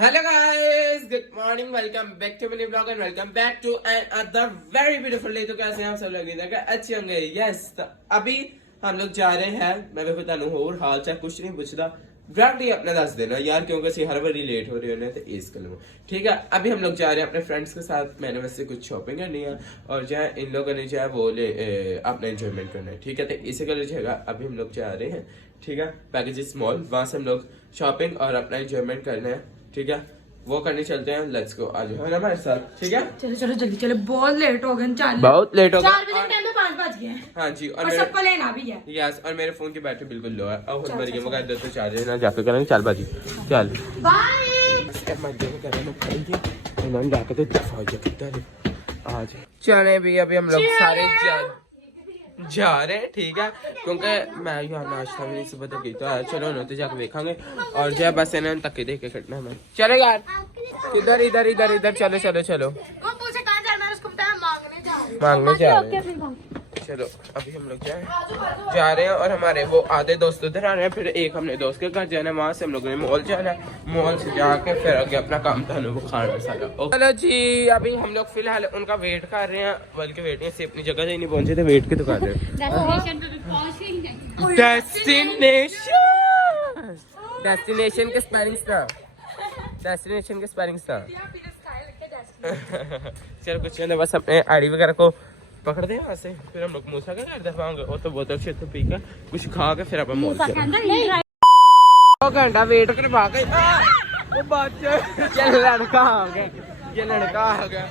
Hello guys, good morning, welcome back to my vlog and welcome back to another very beautiful day। तो कैसे हैं आप सब लोग? अच्छे होंगे? यस। तो अभी हम लोग जा रहे हैं। मैं भी बता दूं और हाल चाल कुछ नहीं पूछता, डायरेक्टली अपना दस देना यार, क्योंकि असं हर बार लेट हो रहे होने तो इस गल में ठीक है। अभी हम लोग जा रहे हैं अपने फ्रेंड्स के साथ। मैंने वैसे कुछ शॉपिंग करनी है और जो है इन लोगों ने जो है वो अपना एंजॉयमेंट करना है, ठीक है। तो इसी का जगह अभी हम लोग जा रहे हैं, ठीक है, पैकेजेस मॉल। वहां से हम लोग शॉपिंग और अपना एंजॉयमेंट करना है, ठीक है। वो करने चलते हैं, लेट्स गो। आज है ना हमारे साथ, ठीक है। चलो चलो जल्दी चलो, बहुत लेट हो गए। बहुत लेट हो गए, 4 बजे टाइम में 5 बज गए हैं। हाँ जी, और सबको लेना भी है। यस, और मेरे फोन की बैटरी बिल्कुल लो है। अब हम मर गए, मगर इधर तो चार्जर ना जाके करेंगे। चल बाजी चल बाय। जाके तो दफा किधर आज चले भी। अभी हम लोग सारे जा रहे हैं, ठीक है, क्योंकि मैं यार नाश्ता भी सुबह तक की तो है। चलो ना तो जाके देखेंगे और जो है बस इन्हें तक देख के खटना है। चलो यार, इधर इधर इधर इधर चलो चलो चलो। वो पूछे कहां जाना है, उसको बताया मांगने जा रहे हैं। मांगने जा रहे हैं। चलो अभी हम लोग जा रहे हैं और हमारे वो आधे दोस्त उधर आ रहे हैं, फिर एक हमने दोस्त के घर जाना है, वहाँ से हम लोगों ने मॉल जाना है। मॉल से जाके फिर आगे अपना काम था वो खाना सारा। चलो जी, अभी हम लोग फिलहाल उनका वेट कर रहे हैं, बल्कि वेट नहीं से अपनी जगह से ही नहीं पहुंचे थे, वेट की तो कर रहे हैं। डेस्टिनेशन के स्पेलिंग्स था, डेस्टिनेशन के स्पेलिंग्स था। चलो कुछ नहीं, बस अपने आईडी वगैरह को पकड़ दे वहाँ से, फिर हम लोग मूसा का घर दफाएंगे और तो बोतल से तो पी कर कुछ खा के फिर अपन मॉल चलेंगे। 2 घंटा वेट करवा के वो चल लड़का आ गया, ये लड़का आ गया।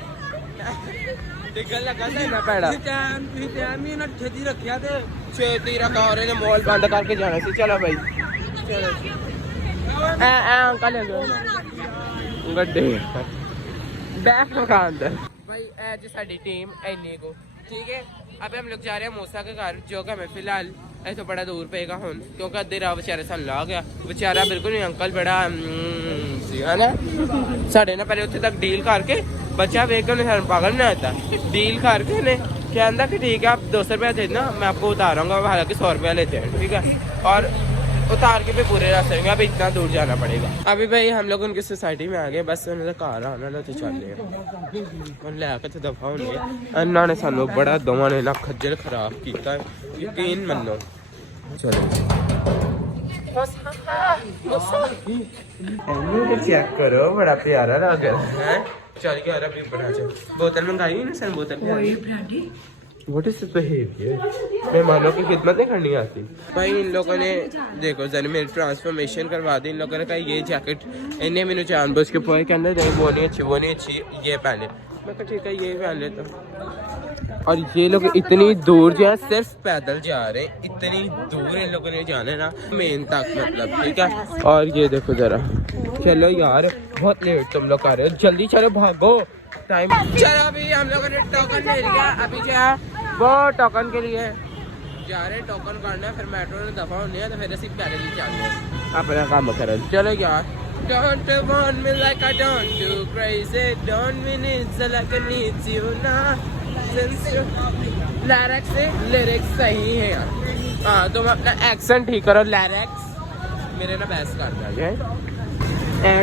टिकल लगा ना पैड़ा मिनट छेती रखिया थे, छेती रखा और इन्हें मॉल बंद करके जाना सी। चलो भाई चलो अंकल गड्ढे बैक मकान अंदर भाई। ऐज साड़ी टीम एने को, ठीक है। अभी हम लोग जा रहे हैं मूसा के घर, जो कि हमें फिलहाल ऐसा बड़ा दूर पेगा हूँ, क्योंकि अद्धे राह बेचारे सन ला गया बेचारा बिल्कुल नहीं। अंकल बड़ा है ना साढ़े ना पहले उत्थे तक डील करके बच्चा वेख के उन्हें पागल नहीं आता। डील करके उन्हें कहता कि ठीक है आप 200 रुपया देना, मैं आपको उतारूंगा। हालांकि 100 रुपया लेते हैं, ठीक है, और उतार के भी पूरे रास्ते में अभी इतना दूर जाना पड़ेगा। अभी भाई हम लोग उनकी सोसाइटी में आ गए, बस उन्होंने घर आना तो चल रहे लैके तो दफा होने। इन्होंने सानू बड़ा दोवां ने ना खज्जल खराब किया, यकीन मनो। चलो चेक करो, बड़ा प्यारा लग रहा है। चल यार अभी बना बोतल मंगाई ना सर, बोतल What is this behavior? मेहमानों की खिदमत नहीं करनी आती भाई। इन लोगों ने देखो जरा मेरी ट्रांसफॉर्मेशन करवा दी। इन लोगों ने कहा ये जैकेट इन्हें मैंने जानबूझ के पोए के अंदर वो नहीं अच्छी, ये पहने। मैं कहा ठीक है ये पहन लेता। और ये लोग इतनी दूर जो है सिर्फ पैदल जा रहे हैं, इतनी दूर इन लोगों ने जाना है ना मेन तक, मतलब, ठीक है। और ये देखो जरा, चलो यार बहुत लेट तुम लोग कर रहे हो, जल्दी चलो भागो टाइम। चलो अभी हम लोगों ने टोकन ले लिया, अभी जो है वो टोकन के लिए जा रहे हैं। टोकन करना है, फिर मेट्रो में दफा होने है, तो फिर ऐसे पैदल ही चल रहे हैं अपना काम करें। चलो यार, don't want me like I don't do crazy, don't mean it like I need you now, lyrics सही है यार। हाँ तुम अपना एक्सेंट ठीक करो, लिरिक्स मेरे ना बहस कर दिया।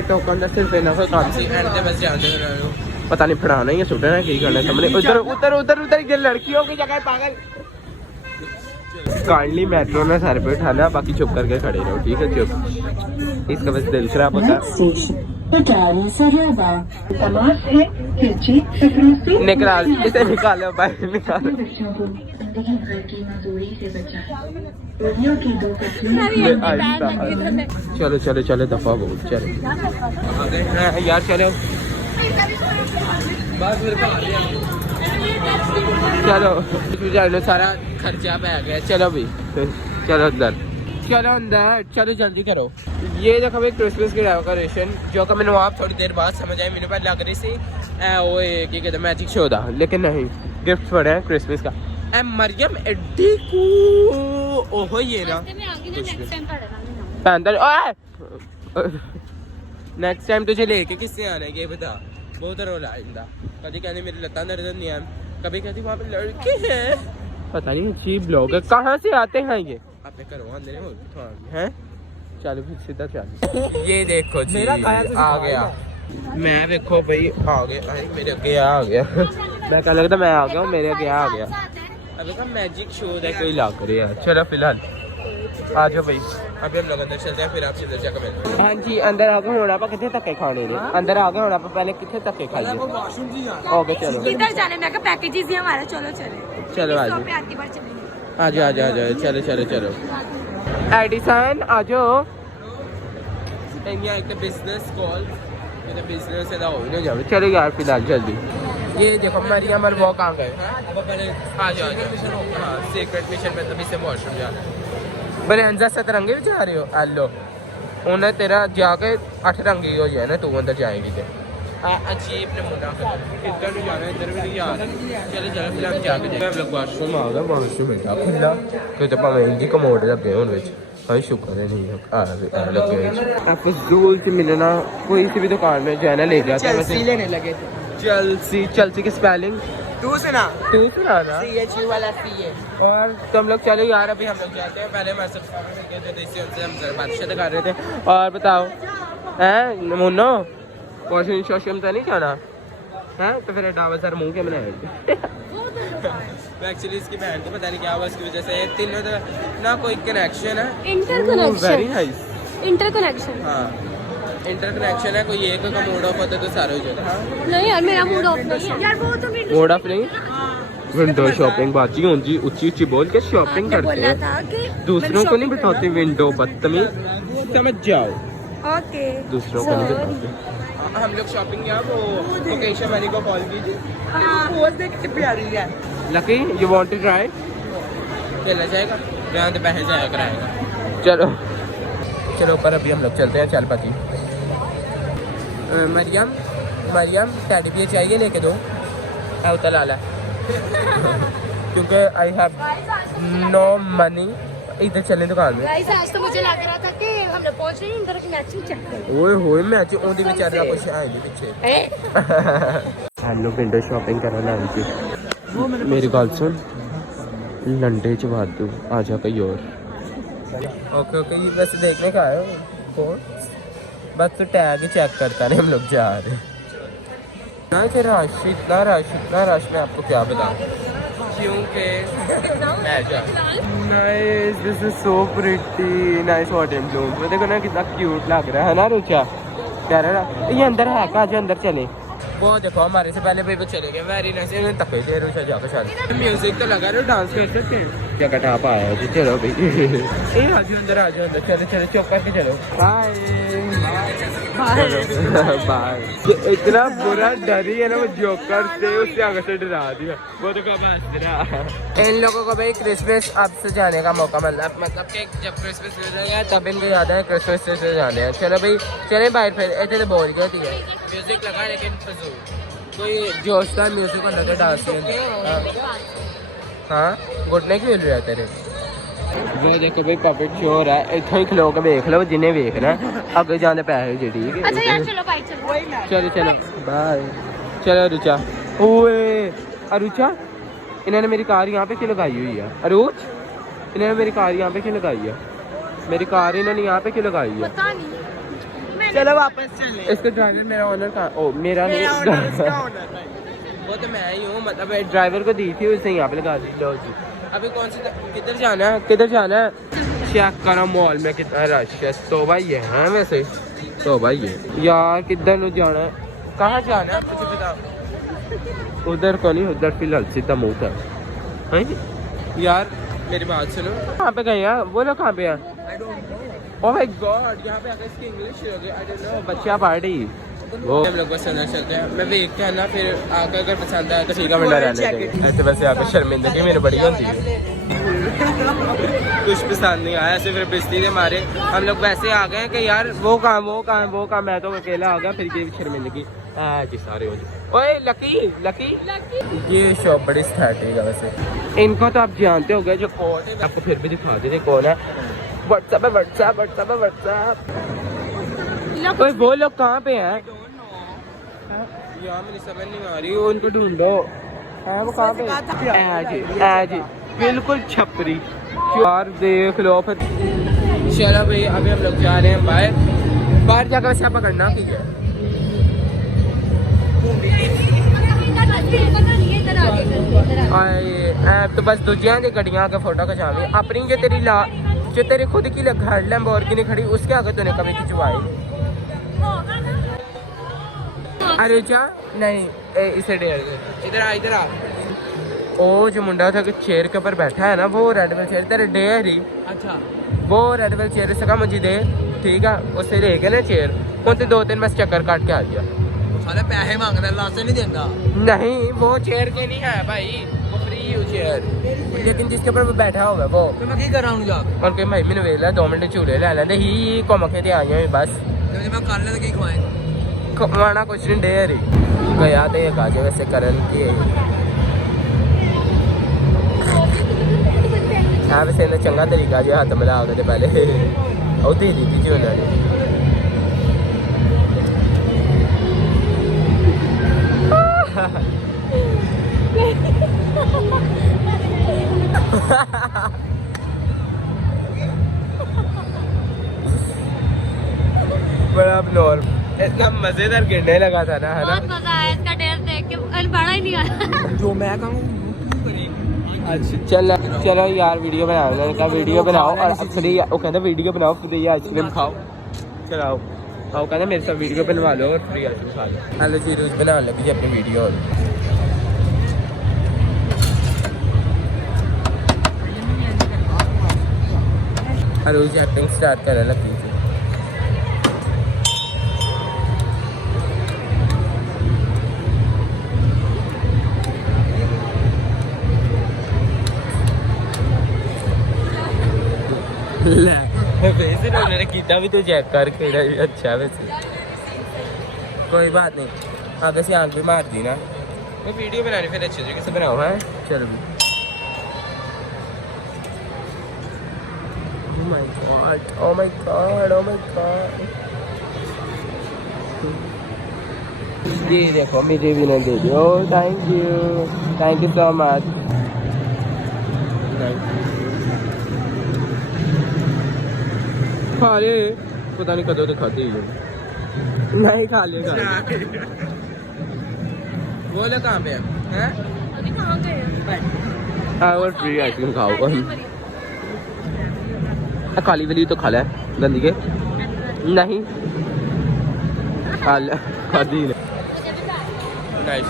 टोकन का सिर्फ इतना कोई काम सी एंड बस जानते पता नहीं पढ़ाना ही है सुटना है की करना हमने। उधर उधर उधर उधर ये लड़कियों की जगह पागल। काइंडली मेट्रो में सर पे उठाना, बाकी चुप करके खड़े रहो, ठीक है, चुप। इसका बस दिल खराब होता है। निकाल इसे, निकालो बाहर निकालो। चलो चलो चलो दफा बहुत चलो यार, चलो चलो सारा खर्चा पै गया। चलो भाई चलो अंदर, चलो अंदर, चलो जल्दी करो। ये देखो भाई क्रिसमस की डेकोरेशन, जो कि मैंने आप थोड़ी देर बाद समझ आई। मेरे पास लग रही सी वो क्या कहते मैजिक शो था, लेकिन नहीं, गिफ्ट पड़े हैं क्रिसमस का। ए मरियम एडी को ओहो ये ना नेक्स्ट टाइम तुझे लेके किससे आना है ये बता। बहुत रोला आइंदा, कभी कहने मेरी लता दर्द नहीं है, कभी कहती वहाँ पे लड़के हैं, पता नहीं अजीब लोग है, कहाँ से आते हैं ये। आपने करो अंदर हैं। चल फिर सीधा चल। ये देखो जी आ गया मैं, देखो भाई आ गया, मेरे अगे आ गया। मैं कह लगता मैं आ गया हूँ, मेरे अगे आ गया। अभी का मैजिक शो है कोई लग रहा है। चलो फिलहाल आ जाओ भाई, अभी हम लोग अंदर चलते हैं, फिर आपसे इधर जाकर मिलते हैं। हाँ जी अंदर आ गए, होना कितने धक्के खाने ने, अंदर आ गए होना पहले कितने धक्के खाइए। ओके चलो किधर जाने, मैं कहा पैकेजेस ही हमारा, चलो चले चलो आ जाओ आ जाओ आ जाओ आ जाओ, चलो चलो चलो। एडिसन आ जाओ। एक बिजनेस कॉल बिजनेस है हो जाओ। चलो यार फिलहाल जल्दी। ये देखो मरियम और वो कहाँ गए, आ जाओ हाँ सीक्रेट मिशन में तभी से वॉशरूम जा रहे हैं। बरेंजा सतरंगे भी जा रहे हो, हेलो उन्हें तेरा जाके 8 रंगी हो जाए ना, तू अंदर जाएगी तो अजीब नमूना इधर भी जाना इधर भी नहीं जा रहा। चलो चलो फिर हम जाके हम लोग वॉशरूम आ गए, वॉशरूम है खुला कि तो भावें इनकी कमोड लगे हुए भाई, शुक्र है नहीं लगे। फजूल से मिलना कोई सी भी दुकान में जो है ना ले जाते हैं, लेने लगे थे। चलसी की स्पेलिंग तू सुना ना CHU वाला C है। और तुम लोग चलो यार, अभी हम लोग जाते हैं। पहले हमारे सबसे हम जरा बातचीत कर रहे थे। और बताओ हैं मुन्नो वॉशिंग शॉशिंग तो नहीं जाना है, तो फिर डावा सर मुँह के बनाए। एक्चुअली इसकी बहन को पता नहीं क्या हुआ, इसकी वजह से तीनों ना कोई कनेक्शन है, वेरी नाइस इंटरकनेक्शन। हाँ इंटरकनेक्शन है, कोई एक का मूड ऑफ होता तो सारा हो जाता। नहीं यार मेरा मूड ऑफ नहीं है यार, वो तो मूड ऑफ नहीं। विंडो शॉपिंग बाजी होंगी, ऊंची ऊंची बोल के शॉपिंग करते हैं, दूसरों को नहीं बिठाते विंडो, बदतमीज समझ जाओ। ओके दूसरों को नहीं बिठाते। हम लोग शॉपिंग किया, वो लोकेशन वाली को कॉल कीजिए। पोज देख के प्यारी है। Lucky you want to try, चला जाएगा जहाँ तो पैसे जाया कराएगा। चलो चलो ऊपर अभी हम लोग चलते हैं। चल पाती मरियम मरियम टेडी बियर चाहिए, लेके दो उतर लाला क्योंकि आई हैव नो मनी। इधर चले दुकान में। आज तो मुझे लग रहा था कि हम लोग पहुंच रहे हैं, इधर की मैचिंग चेक करें। ओए होए मैच ओदी बेचारा कुछ आए नहीं पीछे। हम लोग विंडो शॉपिंग करना है जी। मेरी गल सुन, लंडे च वादू आ जा कहीं और। ओके ओके ये बस देखने का आए हो कौन, बस तो टैग ही चेक करता नहीं, हम लोग जा रहे हैं ना। इतना रश मैं आपको क्या बताऊं, क्योंकि nice this is so pretty nice hot and Bloom. देखो ना कितना क्यूट लग रहा है ना रुचा, कह रहा है ये अंदर है का, जो अंदर चले। वो देखो हमारे से पहले भाई वो चले गए, वेरी नाइस। इन्हें तक दे रुचा जाकर चल, म्यूजिक तो लगा रहे हो, डांस कर सकते हैं। जगह टाप आया जी, चलो भाई ए आ जाओ अंदर, आ जाओ अंदर, चलो चलो चुप करके चलो। बाय। इतना बुरा डरी है ना वो जोकर से, उससे आगे से डरा दिया वो तो कब हंस रहा। इन लोगों को भाई क्रिसमस अब से जाने का मौका मिल रहा है, मतलब कि जब क्रिसमस हो जाएगा तब इनको याद है क्रिसमस से जाने हैं। चलो भाई चले बाहर, फिर ऐसे तो बोल गया ठीक है, म्यूजिक लगा लेकिन कोई जोशदार म्यूजिक होता तो डांस नहीं। हाँ घुटने क्यों हिल रहा है तेरे। ये देखो भाई पॉकेट शो हो रहा है, इतना ही खलो के देख लो जिन्हें देखना अगर जाने पैसे जी। ठीक है अच्छा यार चलो बाय, चलो चलो बाय। चलो रुचा, ओए अरुचा इन्होंने मेरी कार यहाँ पे क्यों लगाई हुई है। अरुच इन्होंने मेरी कार यहाँ पे क्यों लगाई है, मेरी कार इन्होंने यहाँ पे क्यों लगाई है, पता नहीं। चलो वापस चले। इसका ड्राइवर मेरा ऑनर का, ओ मेरा नहीं वो तो मैं ही हूँ, मतलब ड्राइवर को दी थी उसने यहाँ पे लगा दी। लो जी अभी कौन सी किधर जाना है, किधर जाना है चेक करो मॉल में कितना रश है। तो भाई ये है वैसे तो भाई ये यार किधर जाना है, कहाँ जाना है मुझे बताओ। उधर को नहीं, उधर फिलहाल सीधा मुँह था यार। मेरी बात सुनो, कहाँ पे गए हैं वो लोग, कहाँ पे हैं। ओह माय गॉड यहाँ पे आकर इसकी इंग्लिश हो गई, आई डोंट नो बच्चा पार्टी। वो हम लोग बस अंदर चलते हैं, मैं देखते हैं ना, फिर आकर अगर पसंद आया तो ठीक है मिला रहने देंगे। ऐसे वैसे आकर शर्मिंदगी मेरी बड़ी होती है, कुछ पसंद नहीं आया ऐसे फिर बेइज्जती के मारे हम लोग वैसे आ गए कि यार वो काम मैं तो अकेला आ गया, फिर ये शर्मिंदगी जी सारे हो जाए। ओए लकी ये शॉप बड़ी स्टैटिक है वैसे। इनको तो आप जानते हो गए, जो कौन है आपको फिर भी दिखा देते कौन है। व्हाट्सएप। ओए वो लोग कहाँ पे हैं यार, मुझे समझ नहीं आ रही, उनको ढूंढो है वो कहाँ पे। जी बिल्कुल छपरी यार, देख लो फिर चलो भाई अभी हम लोग जा रहे हैं बाहर जाकर वैसे आप करना की है तो बस दूजिया की गड्डियां के फोटो खिंचावी अपनी जो तेरी खुद की घर लैम्बोर्गिनी खड़ी उसके आगे तूने कभी खिंचवाई अरे जा नहीं इसे डेर इधर आ ओ जो मुंडा था कि चेयर के ऊपर बैठा है ना वो रेड वेल चेयर तेरे डेयर ही अच्छा वो रेड वेल चेयर सका मुझे दे ठीक है उससे लेके ना चेयर उनसे 2-3 बस चक्कर काट के आ गया सारे पैसे मांगता लासे नहीं देगा नहीं वो चेयर के नहीं है भाई वो फ्री है चेयर लेकिन जिसके ऊपर वो बैठा हुआ है वो तो मैं क्या कराऊं जा और के भाई मैंने वेला 2 मिनट झूले ले लेंदे ही घूम के ते आई हैं बस मैं कर ले तो की खवाएगा खवाना कुछ नहीं डेयर ही गया तो ये गाजे वैसे करन की हाँ वैसे इन्हें चंगा तरीका जो हाथ मिला आगे पहले होती दी थी जी उन्होंने बड़ा फ्लोर इतना मजेदार गिरने लगा था ना है ना बहुत मजा आया इसका टेस्ट देख के बड़ा ही नहीं आया जो मैं कहूँ अच्छा चलो यार वीडियो बनाओ मैंने कहा वीडियो बनाओ और फ्री वो कहते वीडियो बनाओ फ्री आइसक्रीम खाओ चलाओ खाओ कहते मेरे साथ वीडियो बनवा लो और फ्री आइसक्रीम खा लो हेलो जी रोज बनाने लगी जी अपनी वीडियो रोज एक्टिंग स्टार्ट करने लगी थी वैसे उन्होंने किया भी तो चेक कर खेला भी अच्छा वैसे कोई बात नहीं आगे से आंख भी मार दी ना मैं वीडियो बनानी फिर अच्छे तरीके से बनाओ है चलो Oh my god, oh my god, oh my god ये देखो मुझे भी ना दे दो थैंक यू सो मच खा ले पता नहीं कदों तक खाते ही नहीं खा ले वो ले कहाँ पे है अभी कहाँ गए हाँ और फ्री आइसक्रीम खाओ खाली वाली तो खा ले गंदी के नहीं खा ले खादी नाइस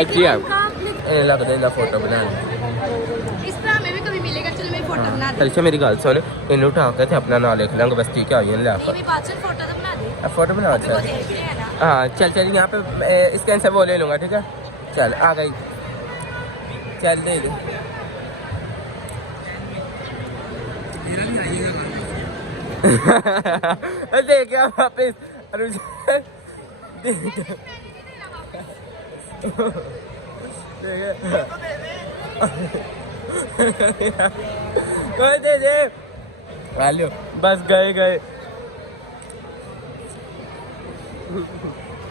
अच्छी है लगता है ना फोटो बनाने अच्छा मेरी गल सुन इन उठा के अपना नाम लिख लेंगे बस ठीक है फोटो बना हाँ चल यहाँ पे इसके आंसर वो ले लूँगा ठीक है चल आ गई चल दे दे देख वापिस दे दे हेलो बस गए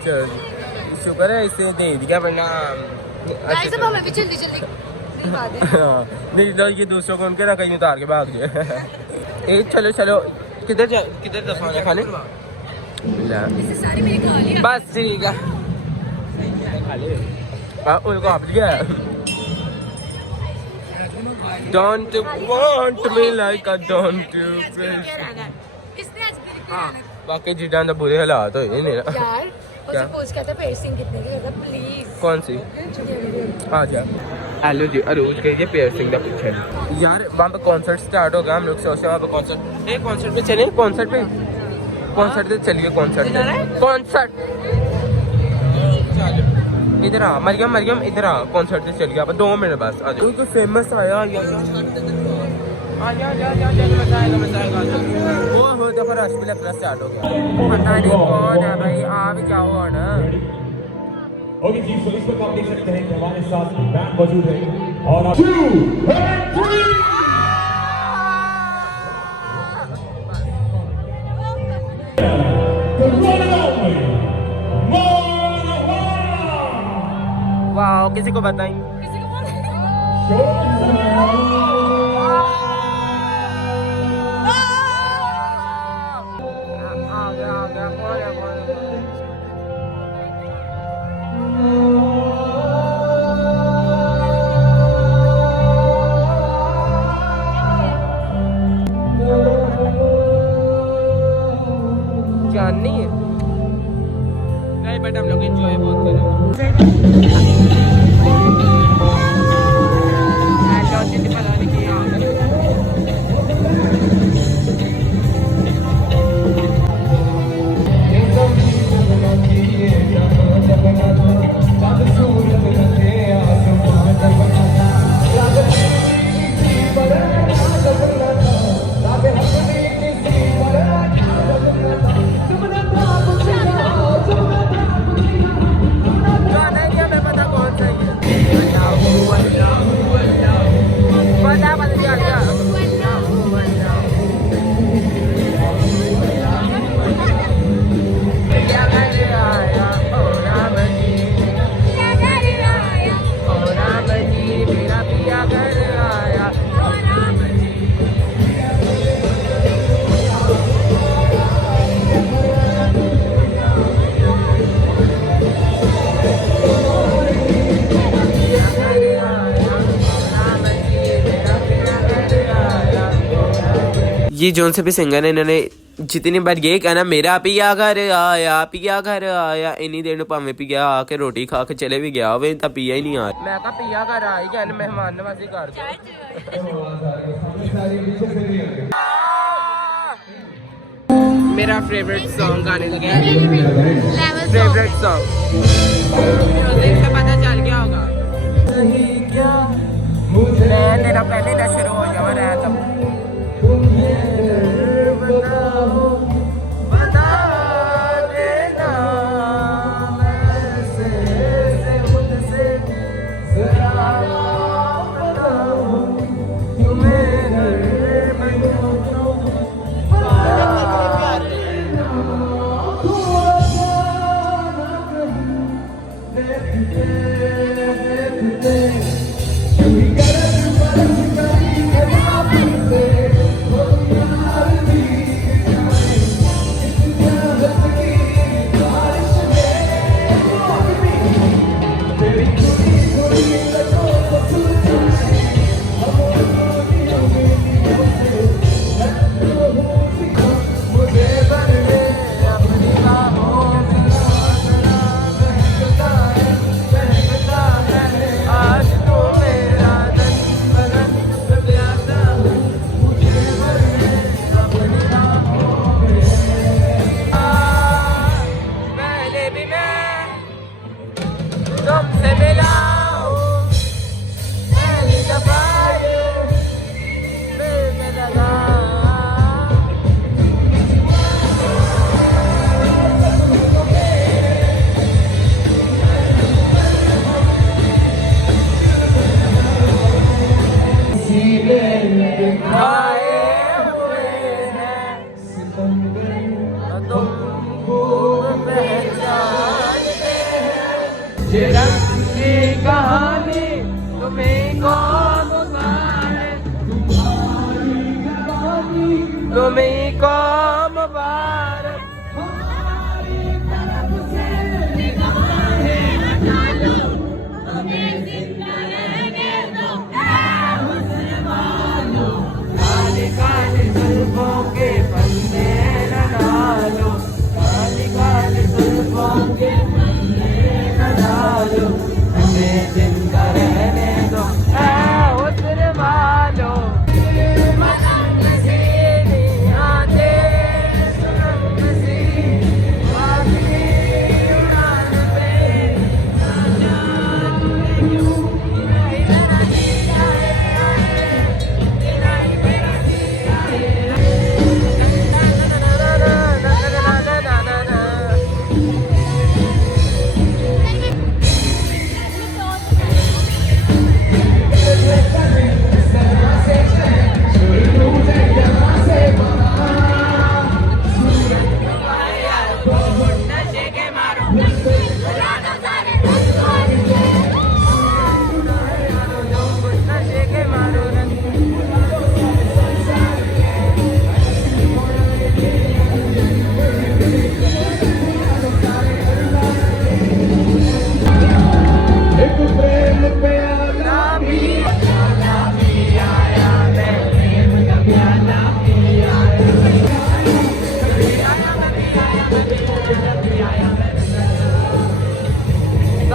चल शुक्र है इसे दे दिया वरना हमें भी जल्दी नहीं तो ये दूसरों को उनके ना कहीं उतार के भाग जाए चलो किधर दफा खाने बस ठीक है उनको आप लिया Don't want me like I don't you बाकी जिदा तो बुरे हालात हुए नहीं यार क्या पोस्ट करता है piercing कितने की करता प्लीज कौन सी आ जा हेलो जी अरूज के ये piercing का पूछे यार वहाँ पे कॉन्सर्ट स्टार्ट हो गया हम लोग सोच रहे हैं वहाँ पे कॉन्सर्ट पे चले कॉन्सर्ट पे चलिए कॉन्सर्ट इधर आ मरियम इधर आ कॉन्सर्ट से चल गया 2 मिनट बस आ जाओ कोई फेमस आया वो दफा रश भी लगना स्टार्ट हो गया पता नहीं कौन है भाई आ भी जाओ ना ओके जी सो इस वक्त आप देख सकते हैं कि हमारे साथ बैंड मौजूद है और 2 and 3 वाह किसी को बताएं है बट हम लोग एंजॉय बहुत करें। ये जोन से भी सिंगर है, इन्होंने जितनी बार ये कहना मेरा पिया घर आया, पिया घर आया, इन्हीं देर भावे पिया आके रोटी खा के चले भी गया होवे तो पिया ही नहीं आ। मैं कहा पिया घर आई कहने मेहमान नवाजी कर दो। मेरा फेवरेट सॉन्ग गाने लगे, फेवरेट सॉन्ग म्यूजिक से पता चल गया होगा। मैं तेरा पहले ना शुरू हो जावा रहा था। बता देना से मुझसे जरा बताओ तुम्हें कहानी तुम्हें कौन बताए, तुम्हें कौन बार हमारी तरफ से निगाहें हटा लो, हमें जिंदा रहने दो हुस्न वालो, काली काली जुल्फों के फंदे न डालो, काली काली जुल्फों के फंदे न डालो, हमें जिंदा रहने दो हुस्न वालो।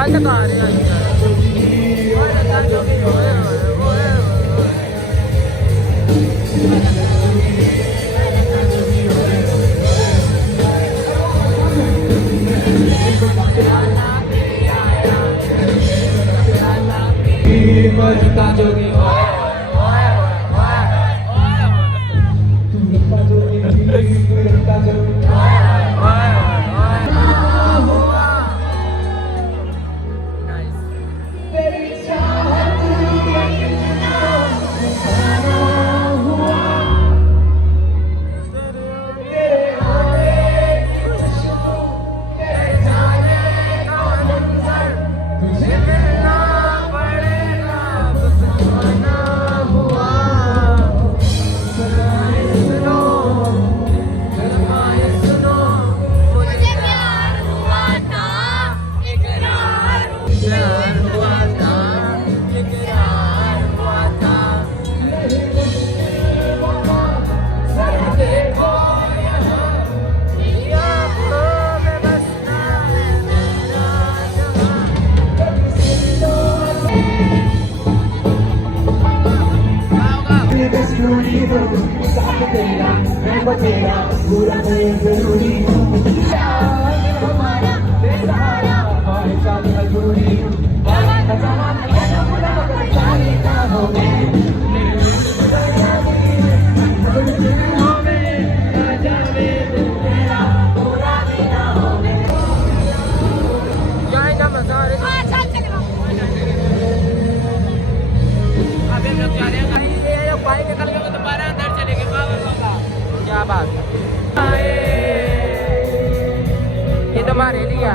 गल कर रहे मुझे प्यार हुआ था, इकरार हुआ था, इकरार हुआ था। देखो यहाँ, ये आँखों में बसता है मेरा जहां। हाँ, चल चल। अभी हम लोग जा रहे हैं भाई, ये लोग बाइक निकल के तो दोबारा अंदर चले गए। क्या बात है, ये तो हमारे लिए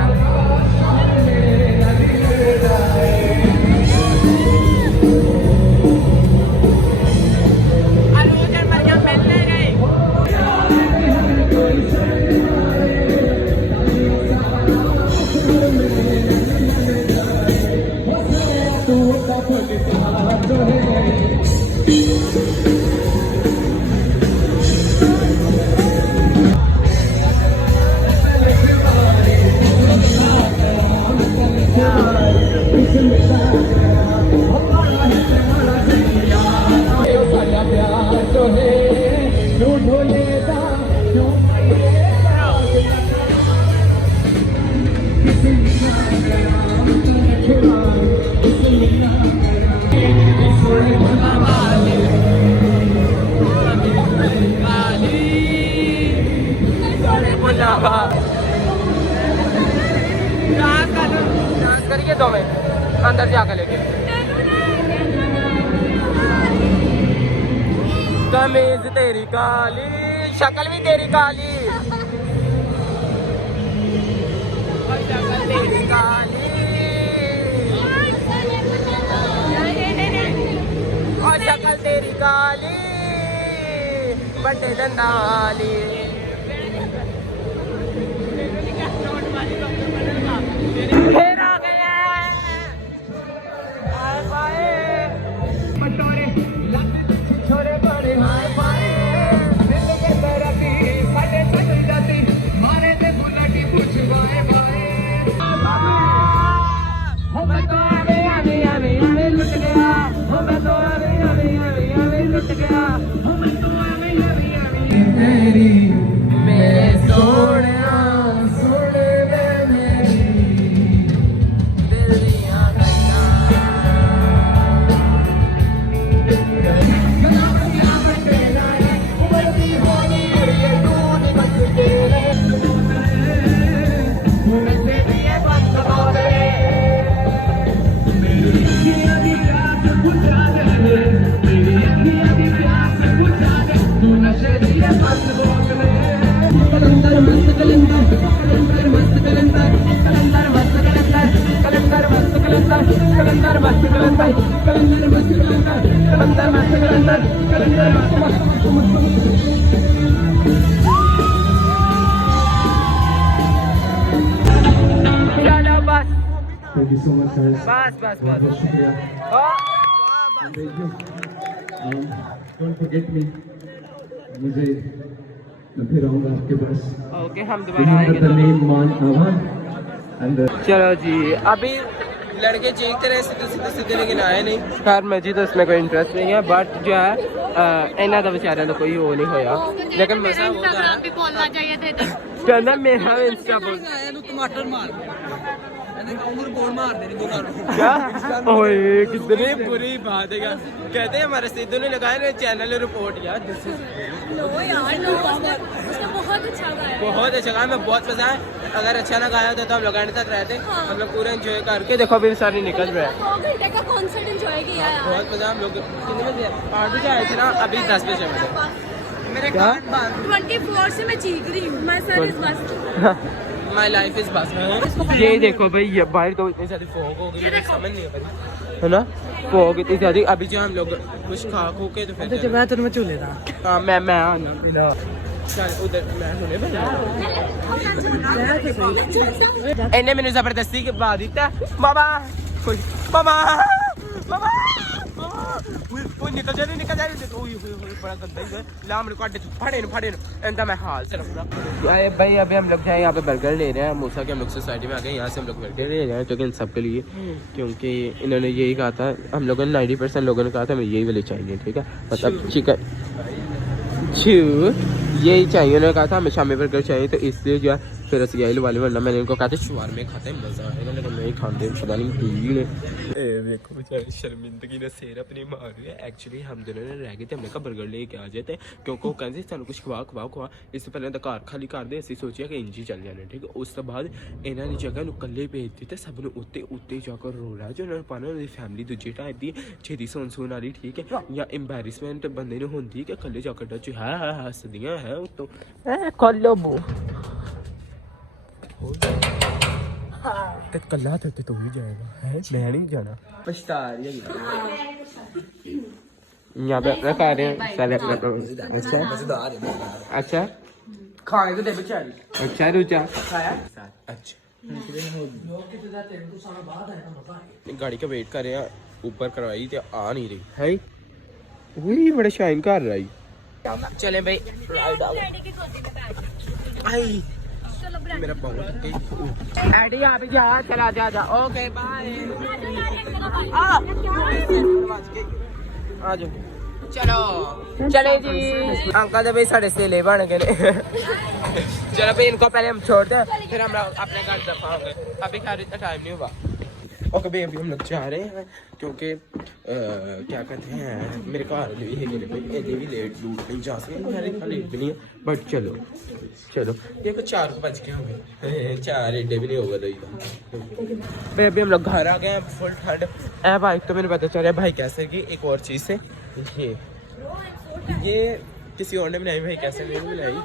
डांस करिए दो में अंदर जाकर लेके कमीज तेरी काली, शक्ल भी तेरी काली, शक्ल तेरी काली और शक्ल तेरी काली, बड़े दंदाली। फिर आ गया हाय पाए पटोरे छोरे बड़े हाय पाए दिल के तरफी साडे चल जाती मारे ते बुलटी पूछवाए बाए हो मैं तो आवे लुट गया, हो मैं तो आवे लुट गया, हो मैं तो आवे तेरी मेरे सोनिया सुन ले मेरी दिल दिया Thank you so much, guys. बस बहुत शुक्रिया। Thank you. Don't forget me. मुझे मैं फिर आऊँगा आपके पास। ओके हम दोबारा Remember आएंगे the name मान आवाज। चलो जी अभी लड़के चीखते रहे सीधे सीधे लेकिन आए नहीं। खैर मुझे तो इसमें कोई इंटरेस्ट नहीं है बट जो है इन्हों का बेचारा तो कोई वो नहीं होया लेकिन मजा वो इंस्टाग्राम पे बोलना चाहिए थे कहना मेरा इंस्टा बोल टमाटर मार क्या ओए कितनी बुरी बात है क्या कहते हैं हमारे सिद्धू ने लगाया ना चैनल रिपोर्ट यार लो यार लो उसने बहुत अच्छा गाया मैं बहुत मजा है। अगर अच्छा ना गाया होता तो हम लोग एंड तक रहते हम लोग पूरा एंजॉय करके देखो अभी सारी निकल रहा है 2 घंटे का कॉन्सर्ट एंजॉय किया यार बहुत मजा हम लोग कितने बजे 8 बजे आए थे ना अभी 10 बजे मेरे क्या? कान बांध 24 से मैं चीख रही हूँ मैं सर इस बस माई लाइफ इज बस ये देखो भाई ये बाहर तो इतनी सारी फॉग हो गई है समझ नहीं आ रही है ना फॉग इतनी सारी अभी जो हम लोग कुछ खा खो के तो फिर मैं तेरे में झूले था हाँ मैं आना बिना चल उधर मैं हुने इन्हें मैंने जबरदस्ती के बाद दिता मामा मामा मामा वो निकल जा रही ओए बड़ा गंदा ही है ला मेरे को अड्डे फाड़े एंदा मैं हाल से रखना भाई अभी हम लोग जाए यहाँ पे बर्गर ले रहे हैं मूसा के हम लोग सोसाइटी में आ गए यहाँ से हम लोग बर्गर ले रहे हैं क्योंकि इन सबके लिए क्योंकि इन्होंने यही कहा था हम लोगों ने 90% लोगों ने कहा था हमें यही वाले चाहिए ठीक है मतलब चिकन यही चाहिए उन्होंने कहा था हमें शामी बर्गर चाहिए तो इसलिए जो है फिर ਅਸੀਂ यही वाले वरना मैंने इनको कहा था शवारमे खाते हैं मजा आएगा लेकिन नहीं खाते पता नहीं क्यों देखो बेचारे शर्मिंदगी ने सिर अपनी मार रही है एक्चुअली हम दोनों ने रह गए थे हमने कहा बर्गर लेके आ जाते क्योंकि वो कहते सानू कुछ खवा इससे पहले तो कार खाली कर दे ਅਸੀਂ सोचिया कि इंजी चल जाने ठीक है उस तो बाद इन्हों ने जगह कल्ले भेज दी सब उत्ते उत्ते जाकर रोला जो उन्होंने पाना उन्होंने फैमिली दूजी टाइप की छेती सोन वाली ठीक है या इंबैरिसमेंट बंदे ने होंगी कि कल्ले जाकर डच है हसदियाँ है उत्तों कल्लो बो कल्ला तो तू ही जाएगा है मैं नहीं जाना पछता रही है यहाँ पे अपना खा रहे हैं साले अपना अच्छा खाने तो दे बेचारी अच्छा रुचा अच्छा गाड़ी का वेट कर रहे हैं ऊपर करवाई तो आ नहीं रही है वही बड़ा शाइन कर रही चले भाई आई मेरा बहुत एडी आप जा चला जा ओके बाय आ जाओ चलो जी अंकल तो भाई साढ़े सेले बन गए चलो भाई इनको पहले हम छोड़ते हैं फिर हम अपने घर दफाओगे अभी खैर इतना टाइम नहीं हुआ ओके भाई अभी हम लोग जा रहे हैं क्योंकि क्या कहते हैं मेरे घर भी है भी लेट लूट नहीं जा सकते मेरे इतना लेट भी नहीं है बट चलो ये कुछ 4 बज के होंगे 4 एडे भी नहीं होगा दही भाई अभी हम लोग घर आ गए हैं फुल ठंड है भाई तो मैंने पता चल रहा है भाई कैसे की एक और चीज़ से ये किसी और ने बनाई भाई कैसे नहीं बनाई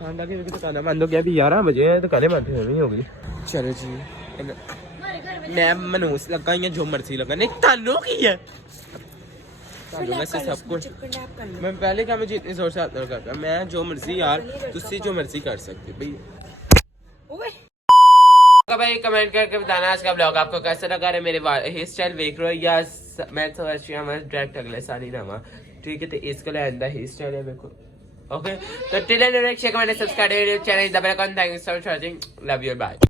खाना के दुकाना बंद हो गया अभी 11 बजे दुकानें बंद नहीं हो गई चलो जी मैं मनूस लगा या जो मर्जी लगा नहीं तानू की है वैसे सब कुछ मैं पहले क्या मुझे इतनी जोर से हाथ नहीं करता मैं जो मर्जी यार तुझसे जो मर्जी कर सकती भाई भाई कमेंट करके बताना आज का ब्लॉग आपको कैसा लगा रहे मेरे हेयर स्टाइल देख रहे हो या मैं तो अच्छी हमारे डायरेक्ट अगले साल ही रहा ठीक है तो इसके लिए आंदा हेयर स्टाइल है मेरे को ओके तो till end like share comment subscribe channel the bell icon thank you so much for watching love you bye